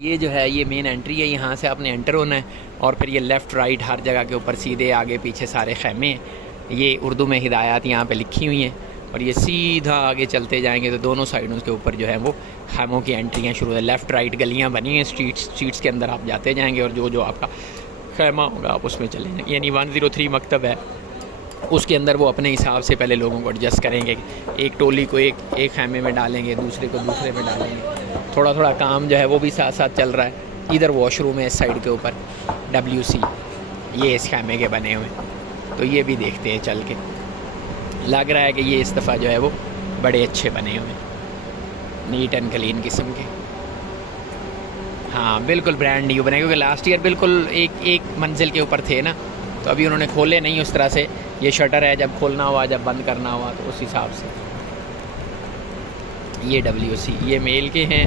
ये जो है ये मेन एंट्री है, यहाँ से आपने एंटर होना है और फिर ये लेफ़्ट राइट हर जगह के ऊपर सीधे आगे पीछे सारे खैमे हैं। ये उर्दू में हिदायत यहाँ पे लिखी हुई हैं और ये सीधा आगे चलते जाएंगे तो दोनों साइडों के ऊपर जो है वो खैमों की एंट्रियाँ शुरू है। लेफ़्ट राइट गलियाँ बनी हैं, स्ट्रीट्स के अंदर आप जाते जाएँगे और जो जो आपका खैमा होगा आप उसमें चले जाएंगे। यानी 103 मकतब है, उसके अंदर वो अपने हिसाब से पहले लोगों को एडजस्ट करेंगे। एक टोली को एक खैमे में डालेंगे, दूसरे को दूसरे में डालेंगे। थोड़ा थोड़ा काम जो है वो भी साथ साथ चल रहा है। इधर वॉशरूम है इस साइड के ऊपर, WC ये इस खैमे के बने हुए, तो ये भी देखते हैं चल के। लग रहा है कि ये इस दफ़ा जो है वो बड़े अच्छे बने हुए, नीट एंड क्लीन किस्म के। हाँ बिल्कुल ब्रांड न्यू बने, क्योंकि लास्ट ईयर बिल्कुल एक मंजिल के ऊपर थे ना, तो अभी उन्होंने खोले नहीं उस तरह से। ये शटर है, जब खोलना हुआ जब बंद करना हुआ तो उस हिसाब से। ये WC ये मेल के हैं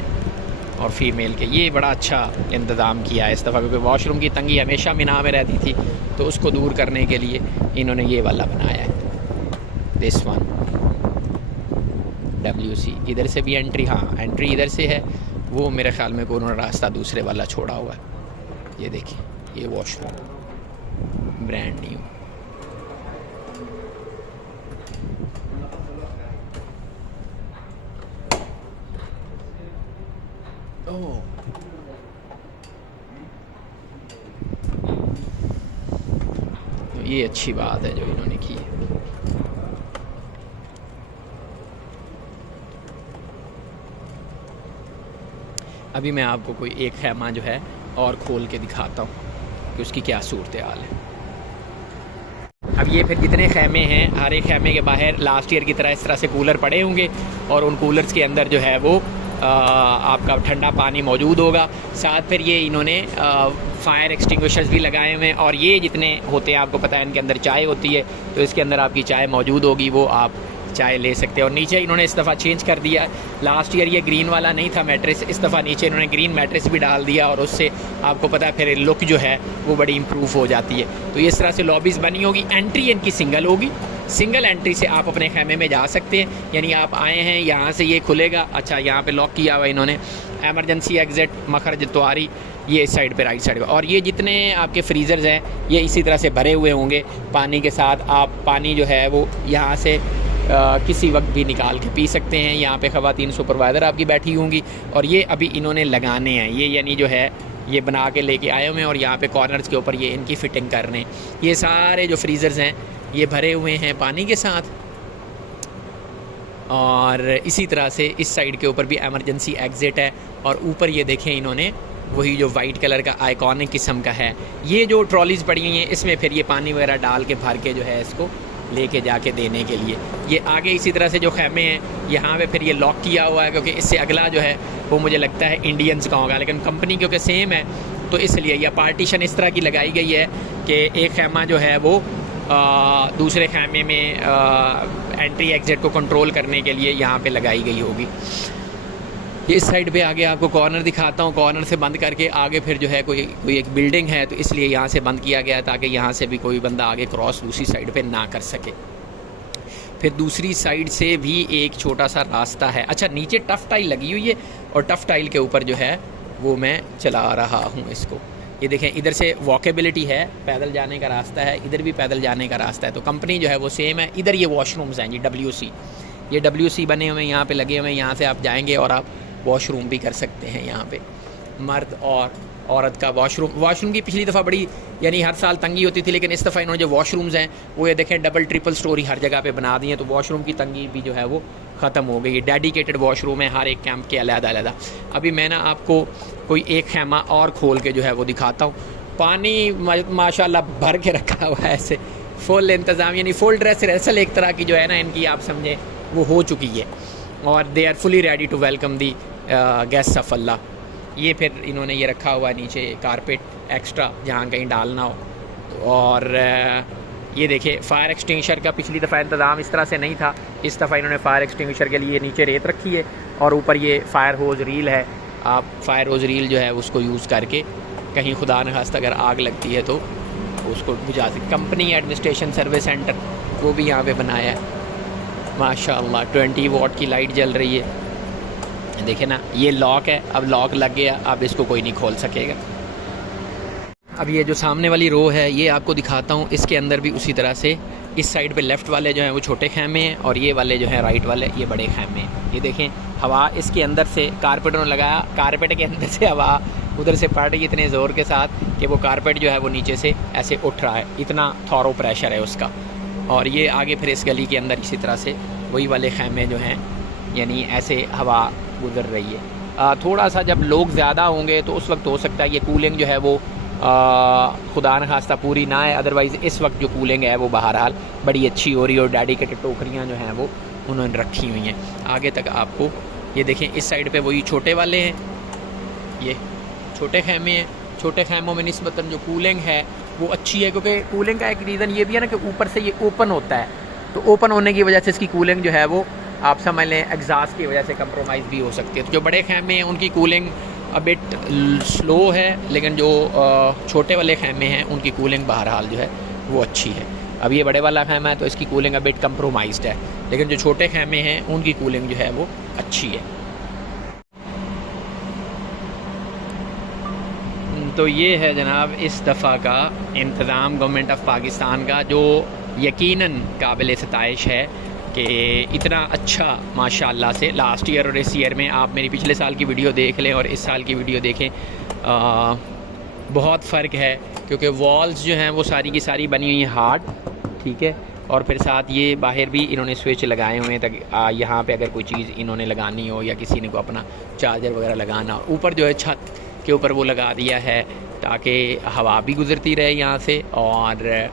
और फीमेल के। ये बड़ा अच्छा इंतज़ाम किया है इस दफ़ा, क्योंकि वॉशरूम की तंगी हमेशा मिना में रहती थी, तो उसको दूर करने के लिए इन्होंने ये वाला बनाया है, दिस वन WC। इधर से भी एंट्री, हाँ एंट्री इधर से है, वो मेरे ख्याल में को उन्होंने रास्ता दूसरे वाला छोड़ा हुआ है। ये देखिए ये वॉशरूम ब्रांड न्यू। ओह ये अच्छी बात है जो इन्होंने की है। अभी मैं आपको कोई एक खैमा जो है और खोल के दिखाता हूँ कि उसकी क्या सूरत हाल है। अब ये फिर जितने खैमे हैं, हर एक खैमे के बाहर लास्ट ईयर की तरह इस तरह से कूलर पड़े होंगे और उन कूलर्स के अंदर जो है वो आपका ठंडा पानी मौजूद होगा। साथ फिर ये इन्होंने फायर एक्सटिंग्विशर्स भी लगाए हुए हैं, और ये जितने होते हैं आपको पता है इनके अंदर चाय होती है, तो इसके अंदर आपकी चाय मौजूद होगी, वो आप चाय ले सकते हैं। और नीचे इन्होंने इस दफ़ा चेंज कर दिया, लास्ट ईयर ये ग्रीन वाला नहीं था मैट्रेस, इस दफ़ा नीचे इन्होंने ग्रीन मैट्रेस भी डाल दिया, और उससे आपको पता है फिर लुक जो है वो बड़ी इम्प्रूव हो जाती है। तो इस तरह से लॉबीज़ बनी होगी। एंट्री इनकी सिंगल होगी, सिंगल एंट्री से आप अपने खैमे में जा सकते हैं। यानी आप आए हैं यहाँ से ये खुलेगा, अच्छा यहाँ पे लॉक किया हुआ इन्होंने, एमरजेंसी एग्जिट मखरज त्वारी ये इस साइड पे राइट साइड पे। और ये जितने आपके फ्रीज़र्स हैं ये इसी तरह से भरे हुए होंगे पानी के साथ। आप पानी जो है वो यहाँ से किसी वक्त भी निकाल के पी सकते हैं। यहाँ पे ख़वातीन सुपरवाइज़र आपकी बैठी होंगी, और ये अभी इन्होंने लगाने हैं, ये यानी जो है ये बना के लेके आए हुए हैं, और यहाँ पे कॉर्नर्स के ऊपर ये इनकी फ़िटिंग कर रहे हैं। ये सारे जो फ्रीज़र्स हैं ये भरे हुए हैं पानी के साथ। और इसी तरह से इस साइड के ऊपर भी एमरजेंसी एग्ज़िट है, और ऊपर ये देखें इन्होंने वही जो वाइट कलर का आइकॉनिक किस्म का है, ये जो ट्रॉलीज़ पड़ी हुई हैं इसमें फिर ये पानी वगैरह डाल के भर के जो है इसको लेके जाके देने के लिए। ये आगे इसी तरह से जो खैमे हैं यहाँ पे फिर ये लॉक किया हुआ है, क्योंकि इससे अगला जो है वो मुझे लगता है इंडियंस का होगा, लेकिन कंपनी क्योंकि सेम है तो इसलिए यह पार्टीशन इस तरह की लगाई गई है कि एक खैमा जो है वो दूसरे खैमे में एंट्री एग्जिट को कंट्रोल करने के लिए यहाँ पे लगाई गई होगी। इस साइड पे आगे आपको कॉर्नर दिखाता हूँ, कॉर्नर से बंद करके आगे फिर जो है कोई एक बिल्डिंग है, तो इसलिए यहाँ से बंद किया गया है ताकि यहाँ से भी कोई बंदा आगे क्रॉस दूसरी साइड पे ना कर सके। फिर दूसरी साइड से भी एक छोटा सा रास्ता है। अच्छा नीचे टफ़ टाइल लगी हुई है, और टफ़ टाइल के ऊपर जो है वो मैं चला रहा हूँ इसको। ये देखें इधर से वॉकेबिलिटी है, पैदल जाने का रास्ता है, इधर भी पैदल जाने का रास्ता है, तो कंपनी जो है वो सेम है। इधर ये वॉशरूम्स हैं जी WC, ये WC बने हुए हैं यहाँ पे लगे हुए हैं, यहाँ से आप जाएंगे और आप वॉशरूम भी कर सकते हैं। यहाँ पे मर्द और औरत का वॉशरूम की पिछली दफ़ा बड़ी यानी हर साल तंगी होती थी, लेकिन इस दफ़ा इन्होंने जो वॉशरूम्स हैं वो ये देखें डबल ट्रिपल स्टोरी हर जगह पे बना दी हैं, तो वॉशरूम की तंगी भी जो है वो ख़त्म हो गई है। डेडिकेटेड वॉशरूम है हर एक कैंप के अलग-अलग। अभी मैं ना आपको कोई एक खैमा और खोल के जो है वो दिखाता हूँ। पानी माशाल्लाह भर के रखा हुआ है, ऐसे फुल इंतज़ाम, यानी फुल ड्रेस रिहर्सल एक तरह की जो है ना इनकी आप समझे वो हो चुकी है, और they are fully ready to welcome the guest of Allah. ये फिर इन्होंने ये रखा हुआ नीचे कारपेट एक्स्ट्रा जहाँ कहीं डालना हो। और ये देखिए फायर एक्सटिंग्विशर का पिछली दफ़ा इंतज़ाम इस तरह से नहीं था, इस दफ़ा इन्होंने फायर एक्सटिंग्विशर के लिए नीचे रेत रखी है, और ऊपर ये फायर होज रील है। आप फायर होज रील जो है उसको यूज़ करके कहीं खुदा न खास्ता अगर आग लगती है तो उसको बुझा सकते। कंपनी एडमिनिस्ट्रेशन सर्विस सेंटर वो भी यहाँ पे बनाया है माशाल्लाह। 20 वाट की लाइट जल रही है, देखे ना, ये लॉक है, अब लॉक लग गया, अब इसको कोई नहीं खोल सकेगा। अब ये जो सामने वाली रो है ये आपको दिखाता हूँ, इसके अंदर भी उसी तरह से इस साइड पे लेफ़्ट वाले जो हैं वो छोटे खैमे हैं और ये वाले जो हैं राइट वाले ये बड़े खैमे हैं। ये देखें हवा इसके अंदर से कारपेट ने लगाया, कारपेट के अंदर से हवा उधर से पड़ रही इतने ज़ोर के साथ कि वो कारपेट जो है वो नीचे से ऐसे उठ रहा है, इतना थॉरो प्रेशर है उसका। और ये आगे फिर इस गली के अंदर इसी तरह से वही वाले खैमे जो हैं, यानी ऐसे हवा गुजर रही है। थोड़ा सा जब लोग ज़्यादा होंगे तो उस वक्त हो सकता है ये कूलिंग जो है वो खुदा न खास्ता पूरी ना है, अदरवाइज़ इस वक्त जो कूलिंग है वो बहरहाल बड़ी अच्छी हो रही है और डेडिकेटेड टोकरियाँ जो हैं वो उन्होंने रखी हुई हैं। आगे तक आपको ये देखें, इस साइड पे वही छोटे वाले हैं, ये छोटे खैमे हैं। छोटे खैमों में निस्बतन जो कूलिंग है वो अच्छी है, क्योंकि कूलिंग का एक रीज़न ये भी है ना कि ऊपर से ये ओपन होता है, तो ओपन होने की वजह से इसकी कूलिंग जो है वो आप समझ लें एग्जॉस्ट की वजह से कंप्रोमाइज़ भी हो सकती है। तो जो बड़े खैमे हैं उनकी कूलिंग अ बिट स्लो है, लेकिन जो छोटे वाले खैमे हैं उनकी कूलिंग बहरहाल जो है वो अच्छी है। अब ये बड़े वाला खैमा है तो इसकी कूलिंग अ बिट कंप्रोमाइज्ड है, लेकिन जो छोटे खैमे हैं उनकी कूलिंग जो है वो अच्छी है। तो ये है जनाब इस दफ़ा का इंतज़ाम गवर्नमेंट ऑफ पाकिस्तान का, जो यकीनन काबिल सताइश है कि इतना अच्छा माशाल्लाह से लास्ट ईयर और इस ईयर में आप मेरी पिछले साल की वीडियो देख लें और इस साल की वीडियो देखें, बहुत फ़र्क है। क्योंकि वॉल्स जो हैं वो सारी की सारी बनी हुई हैं हार्ड, ठीक है, और फिर साथ ये बाहर भी इन्होंने स्विच लगाए हुए हैं ताकि यहाँ पे अगर कोई चीज़ इन्होंने लगानी हो या किसी ने को अपना चार्जर वगैरह लगाना हो, ऊपर जो है छत के ऊपर वो लगा दिया है ताकि हवा भी गुज़रती रहे यहाँ से, और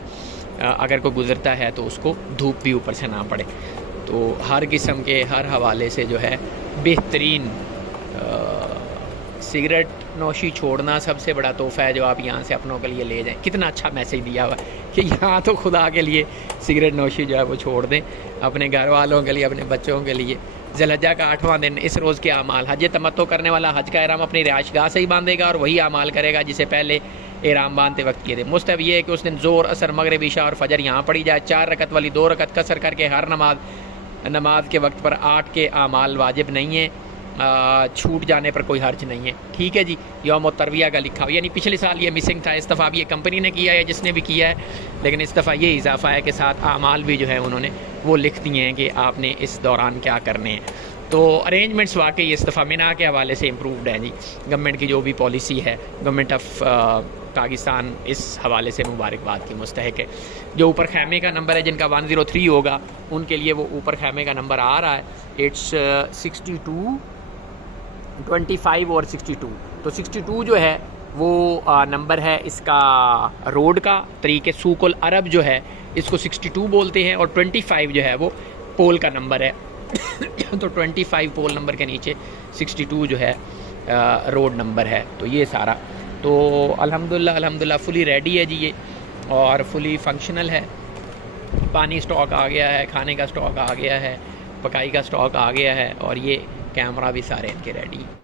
अगर कोई गुज़रता है तो उसको धूप भी ऊपर से ना पड़े। तो हर किस्म के हर हवाले से जो है बेहतरीन। सिगरेट नोशी छोड़ना सबसे बड़ा तोहफ़ा है जो आप यहाँ से अपनों के लिए ले जाएं। कितना अच्छा मैसेज दिया हुआ है कि यहाँ तो खुदा के लिए सिगरेट नोशी जो है वो छोड़ दें, अपने घर वालों के लिए, अपने बच्चों के लिए। ज़िलहज्जा का 8वां दिन, इस रोज़ के अमाल। हज तमत्तो करने वाला हज का एहराम अपनी रिहाइशगाह से ही बांधेगा और वही अमाल करेगा जिसे पहले एहराम बांधते वक्त किए थे। मुस्तहब ये है कि उस दिन ज़ोर, असर, मगरिब, इशा और फजर यहाँ पढ़ी जाए। 4 रकत वाली 2 रकत कसर करके हर नमाज के वक्त पर 8 के अमाल वाजिब नहीं है, छूट जाने पर कोई हर्ज नहीं है। ठीक है जी, यौम तरविया का लिखा हुआ, यानी पिछले साल ये मिसिंग था, इस दफ़ा अब ये कंपनी ने किया है जिसने भी किया है, लेकिन इस दफ़ा ये इजाफा है कि साथ अमाल भी जो है उन्होंने वो लिख दिए हैं कि आपने इस दौरान क्या करने हैं। तो अरेंजमेंट्स वाकई इस दफ़ा मिना के हवाले से इम्प्रूवड हैं जी। गवर्नमेंट की जो भी पॉलिसी है, गवर्नमेंट ऑफ पाकिस्तान इस हवाले से मुबारकबाद की मुस्तहक है। जो ऊपर खैमे का नंबर है जिनका 103 होगा उनके लिए वो ऊपर खैमे का नंबर आ रहा है, इट्स 62, 25 और 62। तो 62 जो है वो नंबर है इसका रोड का, तरीके सूकुल अरब जो है इसको 62 बोलते हैं, और 25 जो है वो पोल का नंबर है। तो 25 पोल नंबर के नीचे 62 जो है रोड नंबर है। तो ये सारा तो अल्हम्दुलिल्लाह फुली रेडी है जी ये, और फुली फंक्शनल है। पानी स्टॉक आ गया है, खाने का स्टॉक आ गया है, पकाई का स्टॉक आ गया है, और ये कैमरा भी सारे इनके रेडी।